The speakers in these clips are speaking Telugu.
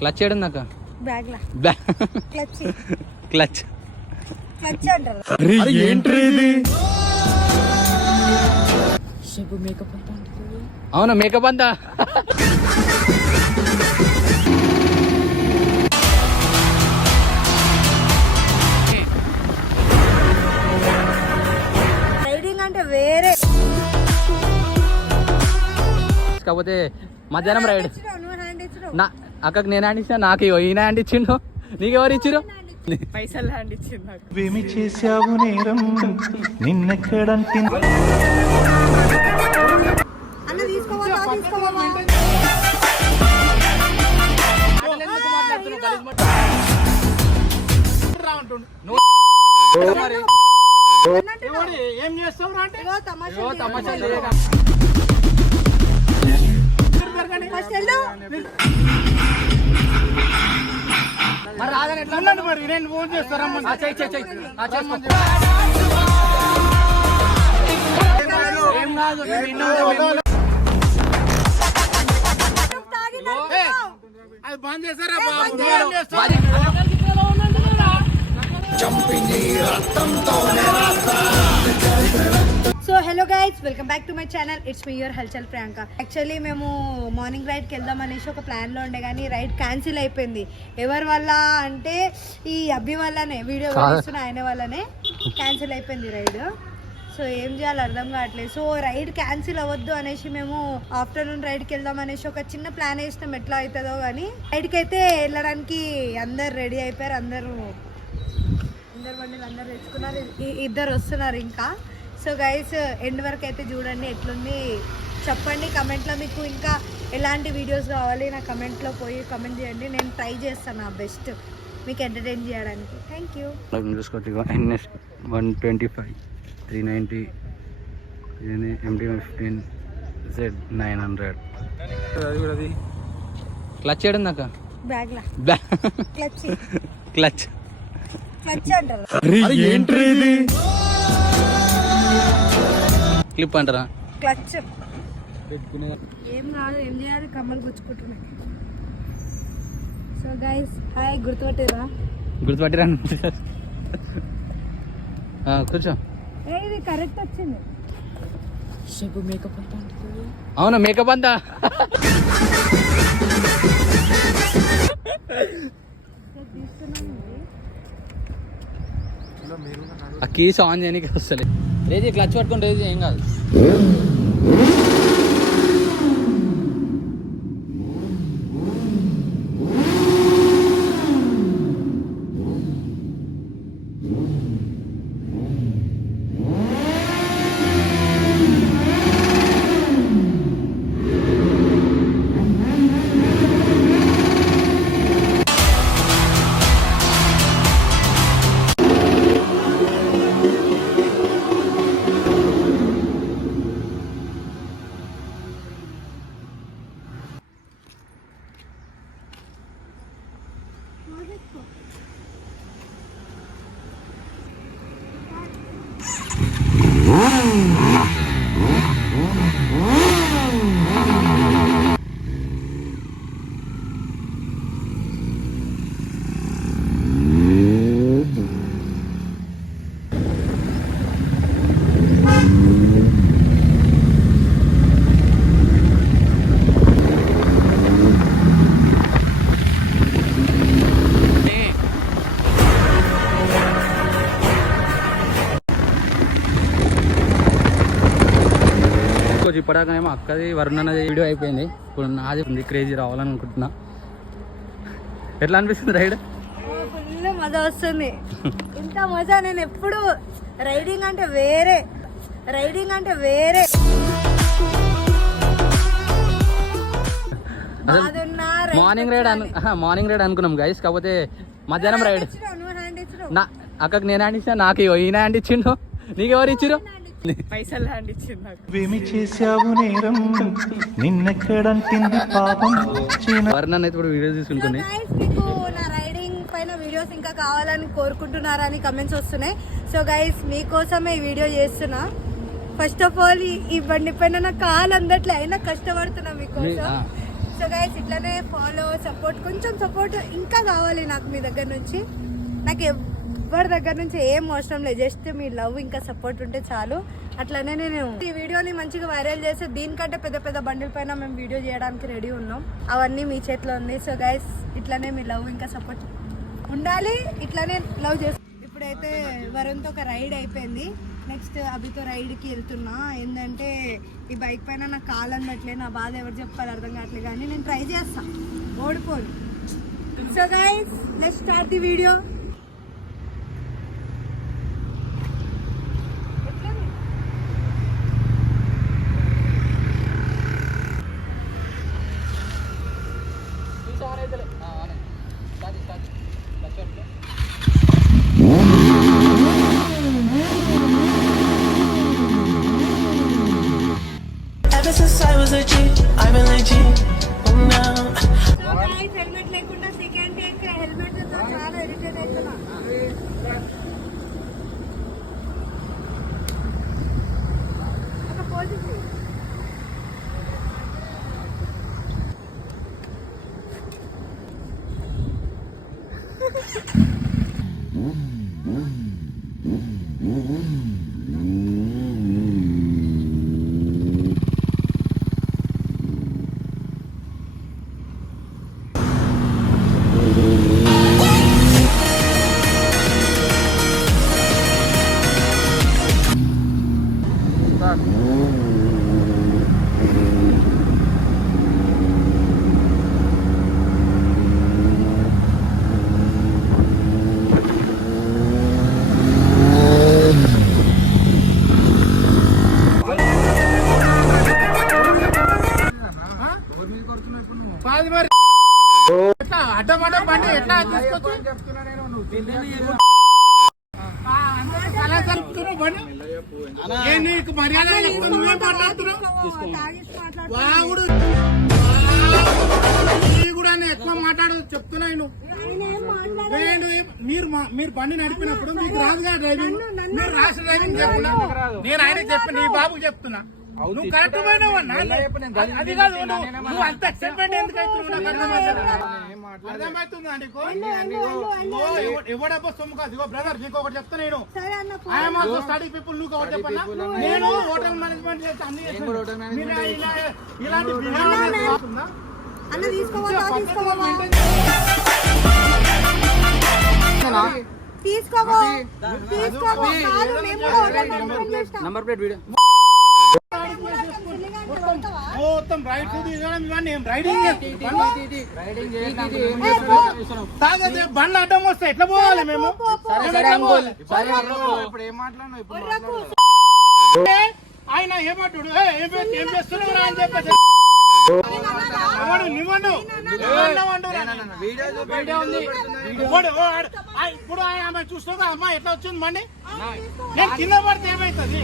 క్లచ్ ఏడు నాక బ్యాగ్ లా క్లచ్ క్లచ్ క్లచ్ అంటారు. అవునా మేకప్ అంతా రైడింగ్ అంటే వేరే. కాకపోతే మధ్యాహ్నం రైడ్ నువ్వు హ్యాండ్ ఇచ్చినావు. నా అక్కకి నేను హ్యాండ్ ఇచ్చిన నాకు ఈయన హ్యాండ్ ఇచ్చిండు. నీకెవరు ఇచ్చిరు? పైసలు హ్యాండ్ ఇచ్చింది నాకు. ఏమి చేశావు నేరం నిన్నెక్కడంటింది అన్న తీసుకోవాలా తీసుకోవాలా ఏం చేస్తావు అంటే మరి నేను ఫోన్ చేస్తారమ్మా. ఏం కాదు అది బంద్ చేస్తారా? So hello guys, welcome back to my channel. It's me your హల్చల్ ప్రియాంక. యాక్చువల్లీ మేము మార్నింగ్ రైడ్కి వెళ్దాం అనేసి ఒక ప్లాన్లో ఉండే, కానీ రైడ్ క్యాన్సిల్ అయిపోయింది. ఎవరి వల్ల అంటే ఈ అబ్బి వల్లనే, వీడియో చూస్తున్న ఆయన వల్లనే క్యాన్సిల్ అయిపోయింది రైడ్. సో ఏం చేయాలో అర్థం కావట్లేదు. సో రైడ్ క్యాన్సిల్ అవ్వద్దు అనేసి మేము ఆఫ్టర్నూన్ రైడ్కి వెళ్దాం అనేసి ఒక చిన్న ప్లాన్ వేసినాం. ఎట్లా అవుతుందో కానీ రైడ్కి అయితే వెళ్ళడానికి అందరు రెడీ అయిపోయారు. అందరు బండిలు అందరు తెచ్చుకున్నారు. ఇద్దరు వస్తున్నారు ఇంకా. సో గైస్ ఎండ్ వరకు అయితే చూడండి, ఎట్లుంది చెప్పండి కమెంట్లో. మీకు ఇంకా ఎలాంటి వీడియోస్ కావాలి నా కమెంట్లో పోయి కమెంట్ చేయండి. నేను ట్రై చేస్తాను నా బెస్ట్ మీకు ఎంటర్టైన్ చేయడానికి. Thank you. NS 125 390 MT-15 Z900. Clutch ఏడు నాక బ్యాగ్ లా క్లచ్ క్లచ్ క్లచ్ అంటారు. క్లిప్ అంటారా? క్లచ్ పెట్టుకునే ఏం కాదు, ఏం చేయాలి, కమ్మలు గుచ్చుకుంటున్నాయి. సో గైస్ హాయ్, గుర్తుపట్టిరా? గుర్తుపట్టిరా? కూర్చో. ఇది కరెక్ట్ వచ్చింది. అవునా మేకప్ అంతా ఆ కీస్ ఆన్ చేయడానికి వస్తలే. రేజీ క్లచ్ పట్టుకుని రేజీ ఏం కాదు. ఇప్పటిదాకానేమో అక్కది వరుణ్ అన్నది వీడియో అయిపోయింది. ఇప్పుడు నాది ఉంది, క్రేజీ రావాలని అనుకుంటున్నా. ఎట్లా అనిపిస్తుంది రైడ్? ఫుల్ మజా వస్తుంది. ఇంత మజా నేను ఎప్పుడు రైడింగ్ అంటే వేరే. మార్నింగ్ రైడ్ అనుకున్నాం గైస్. కాకపోతే మధ్యాహ్నం రైడ్ నా అక్కకి నేను హ్యాండ్ ఇచ్చిన నాకు ఈయన హ్యాండ్ ఇచ్చిండు. నీకెవరు ఇచ్చిరు? పైసలు హ్యాండ్ ఇచ్చింది నాకు. ఏమి చేశావు నేరం నిన్నెక్కడంటింది పాపం. వరుణ్ అయితే ఇప్పుడు వీడియో తీసుకుంటుంది. మీకు నా రైడింగ్ పైన వీడియోస్ ఇంకా కావాలని కోరుకుంటున్నారా అని కమెంట్స్ వస్తున్నాయి. సో గైస్ మీకోసమే ఈ వీడియో చేస్తున్నా. ఫస్ట్ ఆఫ్ ఆల్ ఈ బండి పైన నా కాలు అందట్లే, అయినా కష్టపడుతున్నా మీకోసం. సో గైస్ ఇట్లానే ఫాలో సపోర్ట్, కొంచెం సపోర్ట్ ఇంకా కావాలి నాకు మీ దగ్గర నుంచి. నాకు ఎవరి దగ్గర నుంచి ఏం అవసరం లేదు, జస్ట్ మీ లవ్ ఇంకా సపోర్ట్ ఉంటే చాలు. అట్లనే నేను ఈ వీడియోని మంచిగా వైరల్ చేస్తే దీనికంటే పెద్ద పెద్ద బండిల పైన మేము వీడియో చేయడానికి రెడీ ఉన్నాం. అవన్నీ మీ చేతిలో ఉంది. సో గైస్ ఇట్లానే మీ లవ్ ఇంకా సపోర్ట్ ఉండాలి, ఇట్లానే లవ్ చేస్తాం. ఇప్పుడైతే వరుణ్తో ఒక రైడ్ అయిపోయింది, నెక్స్ట్ అభితో రైడ్కి వెళ్తున్నా. ఏంటంటే ఈ బైక్ పైన నాకు కాలు అందట్లే, నా బాధ ఎవరు చెప్పాలి అర్థం కావట్లేదు, కానీ నేను ట్రై చేస్తా, ఓడిపోను. So guys let's start the video. Ever since I was a G, I've been legit. Oh no. So guys helmet లేకుండా సెకండ్ టైం హెల్మెట్ తో చాలా ఇరిటేట్ అవుతున్నా. ఒక పోజిషన్ కాదు మరి ఎట్లా అడ్డం బండి ఎట్లా తీసుకొచ్చి బండి నీకు మర్యాద నువ్వే మాట్లాడుతున్నావు. వాగుడు కూడా ఎక్కువ మాట్లాడు చెప్తున్నా మీరు బండి నడిపినప్పుడు మీకు రాదుగా డ్రైవింగ్, మీరు రాసిన డ్రైవింగ్ చెప్పిన నేను ఆయనకి చెప్పి నీ బాబుకి చెప్తున్నా. నువ్వు కరెక్ట్ పోయినావన్నా, అది కాదు నువ్వు అంత ఎక్సైట్మెంట్ ఎందుకు అర్థమవుతుందా నీకు? ఎవడబ్బో సొమ్ము కాదు. ఇగో బ్రదర్ నీకు ఒకటి చెప్తా, నేను ఐఎమ్ ఆల్సో స్టడీ పీపుల్. నువ్వు ఒకటి చెప్పన్నా, నేను హోటల్ మేనేజ్మెంట్ చేసి అన్ని ఇలాంటి అన్న తీసుకోవాలి నంబర్ ప్లేట్ వీడియో మొత్తం రైట్ ఇవన్నీ రైడింగ్ బండ్లు అడ్డం వస్తే ఎట్లా పోవాలి మేము? ఆయన ఏమంటాడు, ఏం చేస్తున్నావు అని చెప్పేసి ఇప్పుడు ఆమె చూస్తున్నా అమ్మాయి ఎట్లా వచ్చింది మండి, నేను కింద పడితే ఏమైతుంది?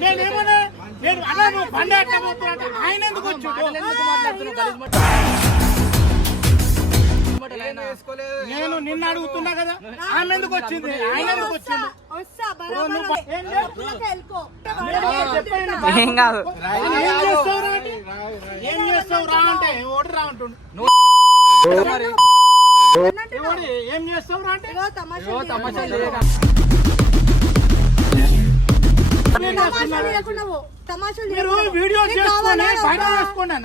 నేనేమన్నా నేను అన్నా నువ్వు బండి అట్లా పోతున్నా, ఆయన ఎందుకు వచ్చాడు? నేను నిన్న అడుగుతున్నా కదా, ఆమె ఎందుకు వచ్చింది, ఆయన ఎందుకు వచ్చింది? ఏం చేస్తావు రా అంటే ఓడి రా అంటుండు. ఏం చేస్తావు రా అంటే మీరు వీడియో చేసుకొని బయట చేసుకోండి.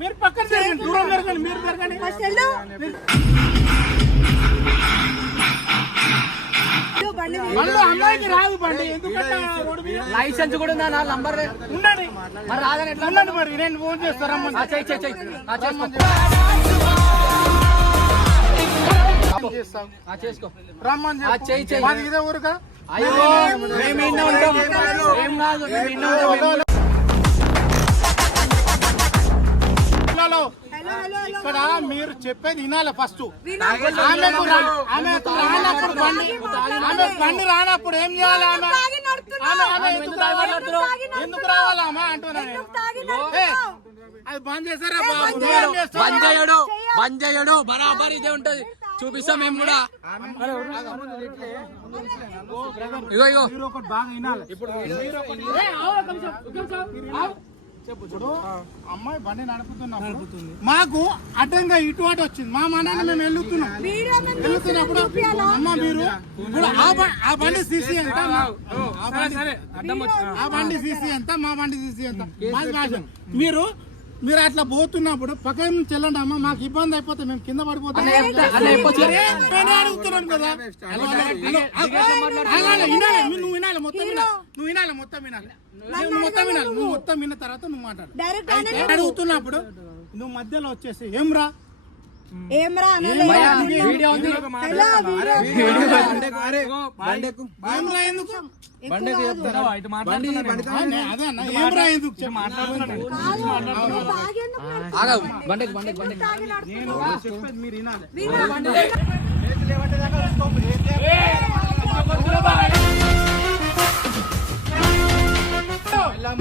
మీరు పక్కన జరగండి, దూరం జరగండి, మీరు జరగండి. అమ్మాయికి రాదు బండి, ఎందుకంటే లైసెన్స్ కూడా ఉందా? నంబర్ ఉండండి మరి రాదని ఎట్లా? ఉండండి మరి నేను ఫోన్ చేస్తాను. చేసుకో రమ్మని మాది ఇదే ఊరుగా. ఇక్కడ మీరు చెప్పేది వినాలి ఫస్ట్. ఆమెకు బండి రానప్పుడు ఏం చేయాలి? ఆమె ఎందుకు రావాలి ఆమె అంటున్నాను. అది బంద్ చేశారా బాబు? బంద్ చేయడు బరాబర్ ఇదే ఉంటది. చూపిస్తాం మేము కూడా ఇగో ఇగో మీరు ఒకటి బాగా వినాలి ఇప్పుడు ఇప్పుడు అమ్మాయి బండి నడుపుతుంది మాకు అడ్డంగా ఇటు అటు వచ్చింది మా మనని మేము వెళ్తున్నప్పుడు అమ్మ మీరు ఇప్పుడు ఆ బండి సీసీ ఎంత ఆ బండి సీసీ ఎంత మా బండి సీసీ ఎంత మాది రాశాం మీరు అట్లా పోతున్నప్పుడు పక్కన నుంచి వెళ్ళండి అమ్మ మాకు ఇబ్బంది అయిపోతే మేము కింద పడిపోతాం అడుగుతున్నాం కదా నువ్వు వినాలి మొత్తం వినాలి నువ్వు మొత్తం విన్న తర్వాత నువ్వు మాట్లాడు అడుగుతున్నప్పుడు నువ్వు మధ్యలో వచ్చేసి ఏమ్రా వీడియో ఉంది బండికి మీరు వినాలి ఎలా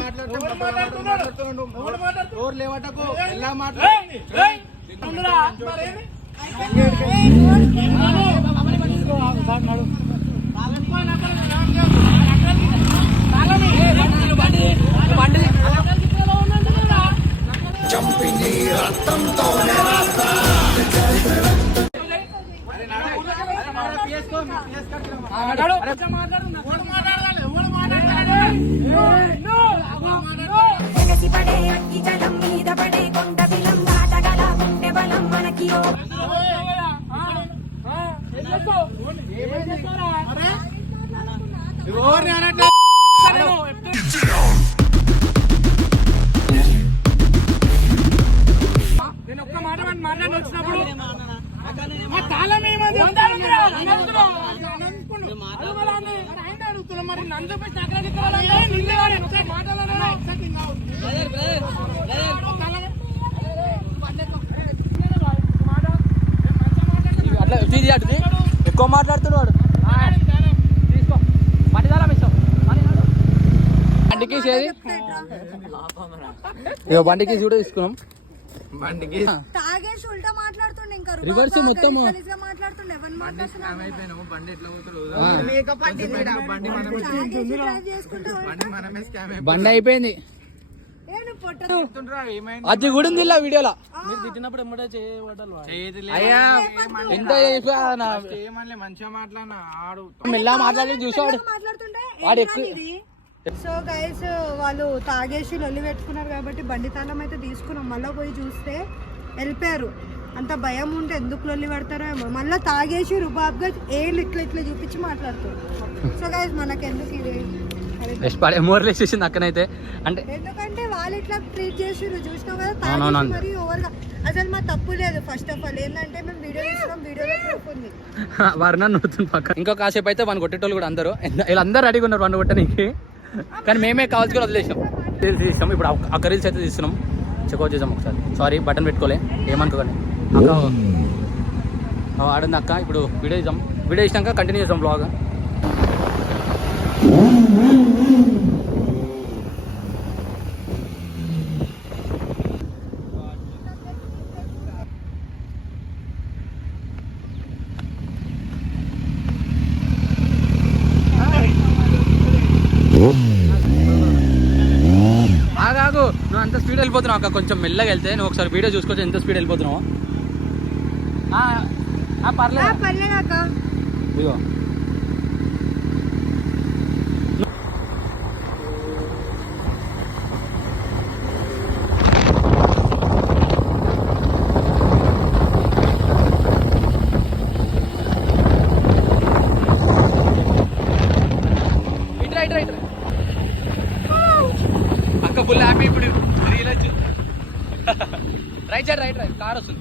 మాట్లాడుతున్నాడు లేవటకు ఎలా ఎగసి పడే అగ్గి జలం మీద పడే కొండ బిలం దాటగల గుండె బలం మనకి నేను ఒక్క మాట మాట్లాడి వచ్చినప్పుడు మరి నందు అట్లా ఎక్కువ మాట్లాడుతున్నాడు తీసుకో పట్టిదారా మిస్ బండికి చేది ఇగో బండికి కూడా తీసుకున్నాం బండికి తాగేసి ఉల్టా మాట్లాడుతుండే ఇంకా రివర్స్ మొత్తం మాట్లాడుతుండే బండి అయిపోయింది అది కూడా ఉంది ఇలా వీడియోలో అయ్యా ఎంత మంచిగా మాట్లాడినా ఆడు మెల్లగా మాట్లాడి చూసాడు వాడు ఎక్కువ సో గైస్ వాళ్ళు తాగేసి లొల్లి పెట్టుకున్నారు కాబట్టి బండి తాళం అయితే తీసుకున్నాం. మళ్ళీ పోయి చూస్తే వెళ్ళిపోయారు. అంత భయం ఉంటే ఎందుకు లొల్లి పడతారో ఏమో. మళ్ళీ తాగేసి రుబాబ్గా ఏళ్ళు ఇట్లా చూపించి మాట్లాడుతారు. సో గైస్ మనకెందుకు ఇది మోరలేసేసింది అక్కనైతే అంటే ఎందుకంటే వాళ్ళు ఇట్లా ట్రీట్ చేసి చూసినాం కదా తాగేసి మరి ఓవర్గా. అసలు మా తప్పు లేదు. ఫస్ట్ ఆఫ్ ఆల్ ఏంటంటే మేము వీడియో తీస్తున్నాం, వీడియోలో ప్రూఫ్ ఉంది. వారిని నవ్వుతుంది పక్క. ఇంకో కాసేపు అయితే వాళ్ళు కొట్టేటోళ్ళు కూడా అందరూ వీళ్ళందరూ రెడీగా ఉన్నారు వాళ్ళు కొట్టడానికి. కానీ మేమే కావాల్సి కూడా వదిలేసాం. రీల్స్ తీస్తాం ఇప్పుడు. అక్క రీల్స్ అయితే తీస్తున్నాం. చెక్అవుట్ చేసాం ఒకసారి. సారీ బటన్ పెట్టుకోలే ఏమనుకోకండి. అక్క ఆడింది అక్క. ఇప్పుడు వీడియో ఇద్దాం. వీడియో ఇచ్చినాక కంటిన్యూ చేద్దాం బ్లాగ్. ఆగాగు, నువ్వు అంత స్పీడ్ వెళ్ళిపోతున్నావు అక్క. కొంచెం మెల్లగా వెళ్తే నువ్వు ఒకసారి వీడియో చూసుకోవచ్చు ఎంత స్పీడ్ వెళ్ళిపోతున్నావు. పర్లేదు అక్క. ఇదిగో అక్క ఫుల్ హ్యాపీ ఇప్పుడు. రైట్ సైడ్ రైట్ కార్ వస్తుంది.